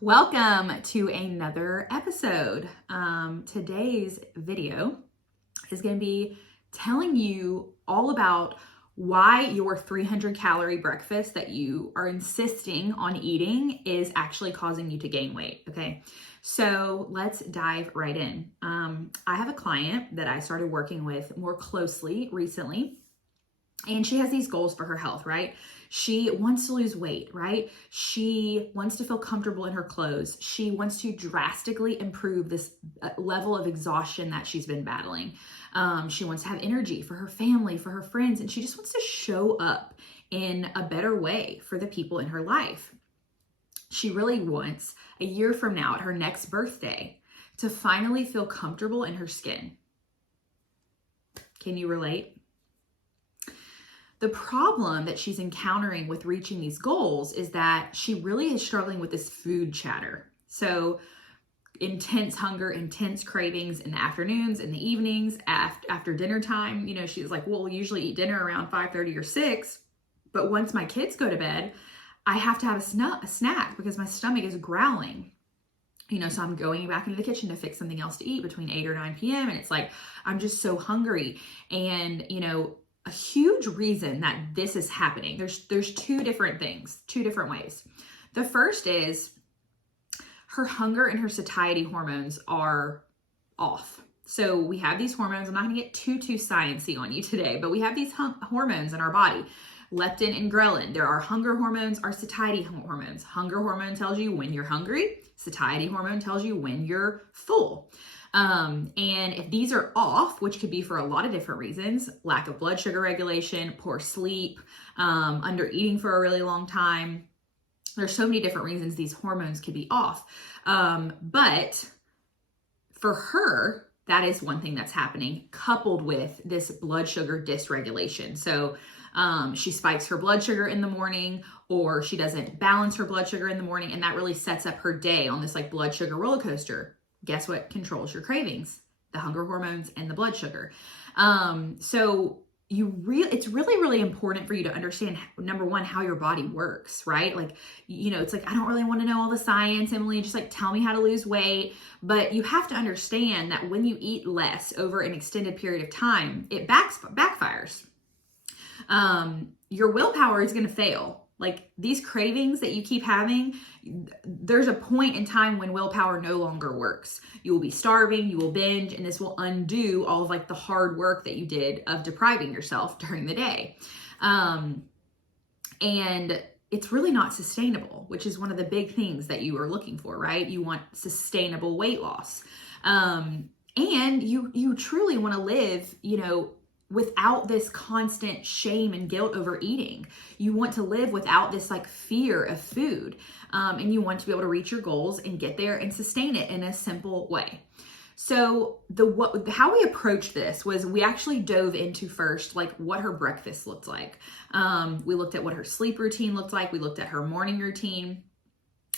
Welcome to another episode. Today's video is going to be telling you all about why your 300 calorie breakfast that you are insisting on eating is actually causing you to gain weight. Okay, so let's dive right in. I have a client that I started working with more closely recently. And she has these goals for her health, right? She wants to lose weight, right? She wants to feel comfortable in her clothes. She wants to drastically improve this level of exhaustion that she's been battling. She wants to have energy for her family, for her friends, and she just wants to show up in a better way for the people in her life. She really wants, a year from now at her next birthday, to finally feel comfortable in her skin. Can you relate? The problem that she's encountering with reaching these goals is that she really is struggling with this food chatter. So intense hunger, intense cravings in the afternoons, in the evenings, after dinner time. You know, she's like, well, we usually eat dinner around 5:30 or 6, but once my kids go to bed, I have to have a snack because my stomach is growling. You know, so I'm going back into the kitchen to fix something else to eat between 8 or 9 p.m. And it's like, I'm just so hungry. And, you know, a huge reason that this is happening, there's two different things, two different ways. The first is her hunger and her satiety hormones are off. So we have these hormones. I'm not going to get too sciencey on you today, but we have these hormones in our body, leptin and ghrelin. There are hunger hormones, are satiety hormones. Hunger hormone tells you when you're hungry. Satiety hormone tells you when you're full. And if these are off, which could be for a lot of different reasons, lack of blood sugar regulation, poor sleep, under eating for a really long time, there's so many different reasons these hormones could be off. But for her, that is one thing that's happening, coupled with this blood sugar dysregulation. So she spikes her blood sugar in the morning, or she doesn't balance her blood sugar in the morning, and that really sets up her day on this like blood sugar roller coaster. Guess what controls your cravings? The hunger hormones and the blood sugar. So it's really important for you to understand, number one, how your body works, right? Like, you know, it's like, I don't really want to know all the science, Emily, just like tell me how to lose weight. But you have to understand that when you eat less over an extended period of time, it backfires. Your willpower is going to fail. Like these cravings that you keep having, there's a point in time when willpower no longer works. You will be starving, you will binge, and this will undo all of like the hard work that you did of depriving yourself during the day. And it's really not sustainable, which is one of the big things that you are looking for, right? You want sustainable weight loss. And you truly want to live, you know, without this constant shame and guilt over eating. You want to live without this like fear of food. And you want to be able to reach your goals and get there and sustain it in a simple way. So how we approached this was we actually dove into first like what her breakfast looked like. We looked at what her sleep routine looked like. We looked at her morning routine.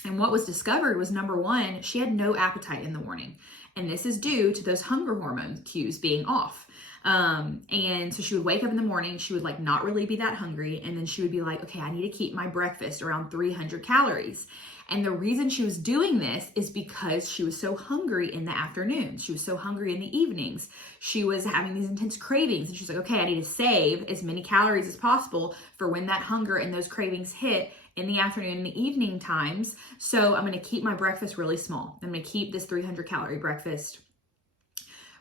And what was discovered was, number one, she had no appetite in the morning. And this is due to those hunger hormone cues being off. And so she would wake up in the morning, she would like not really be that hungry. And then she would be like, okay, I need to keep my breakfast around 300 calories. And the reason she was doing this is because she was so hungry in the afternoon. She was so hungry in the evenings. She was having these intense cravings. And she's like, okay, I need to save as many calories as possible for when that hunger and those cravings hit in the afternoon and the evening times. So I'm going to keep my breakfast really small. I'm going to keep this 300 calorie breakfast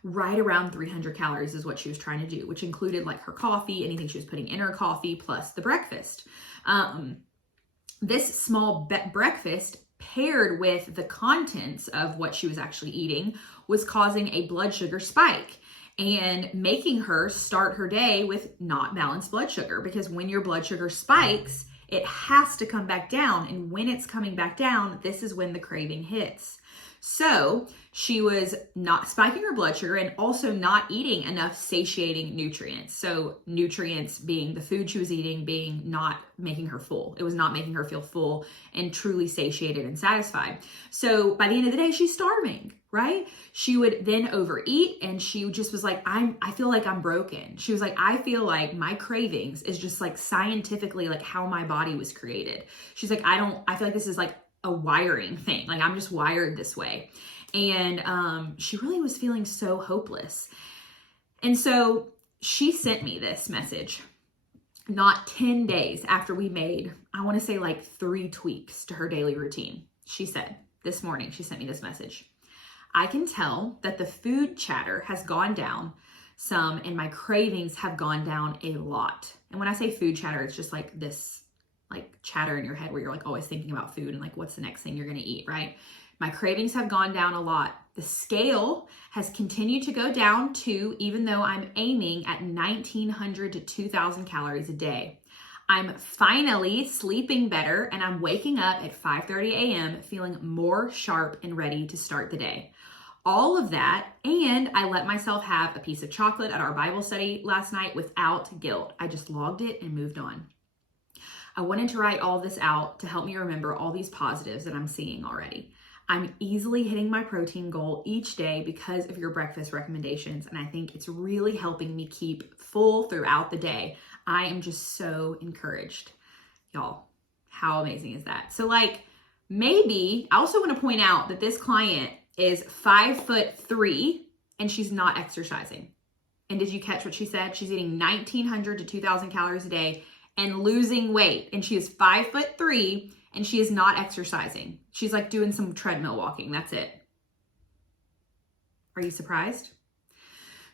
right around 300 calories is what she was trying to do, which included like her coffee, anything she was putting in her coffee, plus the breakfast. This small breakfast paired with the contents of what she was actually eating was causing a blood sugar spike and making her start her day with not balanced blood sugar, because when your blood sugar spikes, it has to come back down. And when it's coming back down, this is when the craving hits. So she was not spiking her blood sugar and also not eating enough satiating nutrients. So nutrients being the food she was eating being not making her full. It was not making her feel full and truly satiated and satisfied. So by the end of the day, she's starving, right? She would then overeat, and she just was like, I feel like I'm broken. She was like, I feel like my cravings is just like scientifically like how my body was created. She's like, I feel like this is like a wiring thing. Like I'm just wired this way. And she really was feeling so hopeless. And so she sent me this message not 10 days after we made, I want to say like 3 tweaks to her daily routine. She said this morning, she sent me this message. I can tell that the food chatter has gone down some and my cravings have gone down a lot. And when I say food chatter, it's just like this like chatter in your head where you're like always thinking about food and like what's the next thing you're going to eat, right? My cravings have gone down a lot. The scale has continued to go down too, even though I'm aiming at 1,900 to 2,000 calories a day. I'm finally sleeping better and I'm waking up at 5:30 a.m. feeling more sharp and ready to start the day. All of that, and I let myself have a piece of chocolate at our Bible study last night without guilt. I just logged it and moved on. I wanted to write all this out to help me remember all these positives that I'm seeing already. I'm easily hitting my protein goal each day because of your breakfast recommendations, and I think it's really helping me keep full throughout the day. I am just so encouraged. Y'all, how amazing is that? So like maybe, I also want to point out that this client is 5'3" and she's not exercising. And did you catch what she said? She's eating 1,900 to 2,000 calories a day and losing weight. And she is 5'3" and she is not exercising. She's like doing some treadmill walking. That's it. Are you surprised?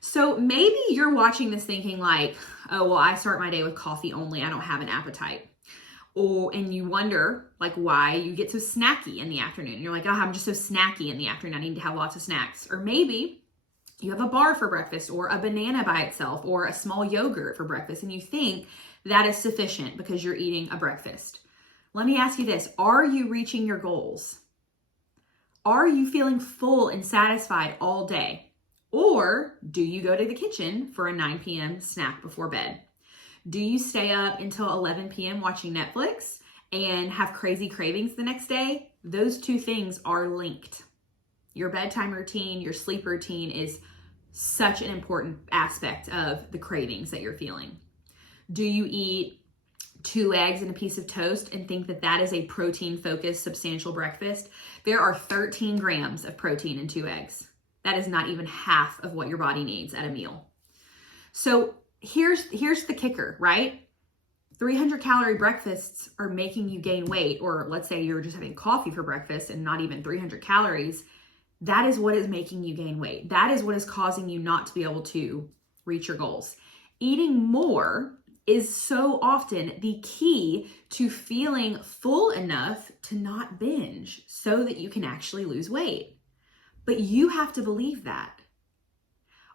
So maybe you're watching this thinking like, oh, well, I start my day with coffee only. I don't have an appetite. And you wonder like why you get so snacky in the afternoon. And you're like, oh, I'm just so snacky in the afternoon. I need to have lots of snacks. Or maybe you have a bar for breakfast or a banana by itself or a small yogurt for breakfast. And you think that is sufficient because you're eating a breakfast. Let me ask you this. Are you reaching your goals? Are you feeling full and satisfied all day? Or do you go to the kitchen for a 9 p.m. snack before bed? Do you stay up until 11 p.m. watching Netflix and have crazy cravings the next day? Those two things are linked. Your bedtime routine, your sleep routine is such an important aspect of the cravings that you're feeling. Do you eat 2 eggs and a piece of toast and think that that is a protein-focused, substantial breakfast? There are 13 grams of protein in 2 eggs. That is not even half of what your body needs at a meal. So here's the kicker, right? 300-calorie breakfasts are making you gain weight, or let's say you're just having coffee for breakfast and not even 300 calories. That is what is making you gain weight. That is what is causing you not to be able to reach your goals. Eating more is so often the key to feeling full enough to not binge so that you can actually lose weight. But you have to believe that.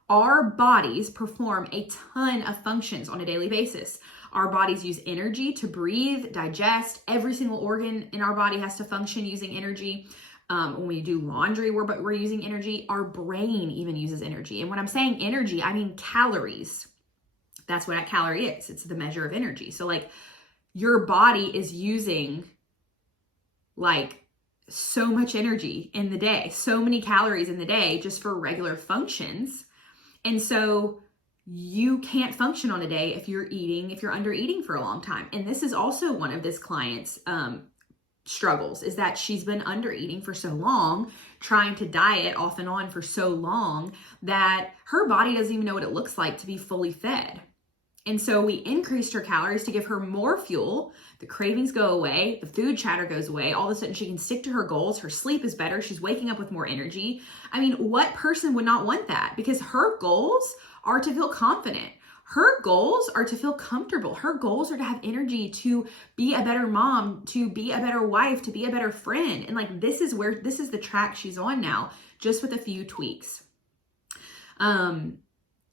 Our bodies perform a ton of functions on a daily basis. Our bodies use energy to breathe, digest. Every single organ in our body has to function using energy. When we do laundry, we're using energy. Our brain even uses energy. And when I'm saying energy, I mean calories. That's what a calorie is. It's the measure of energy. So like your body is using like so much energy in the day, so many calories in the day just for regular functions. And so you can't function on a day if you're under eating for a long time. And this is also one of this client's struggles, is that she's been under eating for so long, trying to diet off and on for so long, that her body doesn't even know what it looks like to be fully fed. And so we increased her calories to give her more fuel. The cravings go away. The food chatter goes away. All of a sudden she can stick to her goals. Her sleep is better. She's waking up with more energy. I mean, what person would not want that? Because her goals are to feel confident. Her goals are to feel comfortable. Her goals are to have energy to be a better mom, to be a better wife, to be a better friend. And like, this is the track she's on now, just with a few tweaks.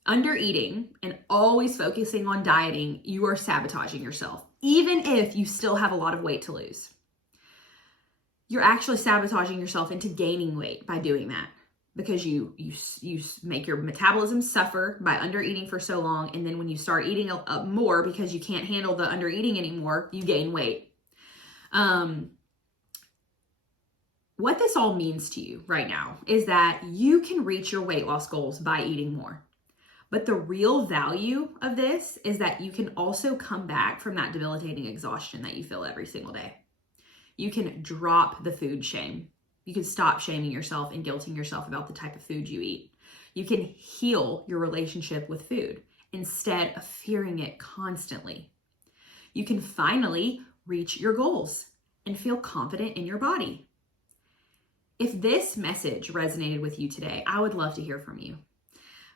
Under eating and always focusing on dieting, you are sabotaging yourself. Even if you still have a lot of weight to lose, you're actually sabotaging yourself into gaining weight by doing that, because you make your metabolism suffer by under eating for so long. And then when you start eating more because you can't handle the under eating anymore, you gain weight. What this all means to you right now is that you can reach your weight loss goals by eating more. But the real value of this is that you can also come back from that debilitating exhaustion that you feel every single day. You can drop the food shame. You can stop shaming yourself and guilting yourself about the type of food you eat. You can heal your relationship with food instead of fearing it constantly. You can finally reach your goals and feel confident in your body. If this message resonated with you today, I would love to hear from you.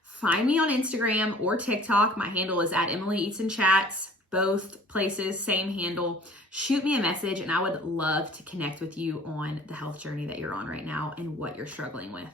Find me on Instagram or TikTok. My handle is at Emily Eats and Chats. Both places, same handle. Shoot me a message and I would love to connect with you on the health journey that you're on right now and what you're struggling with.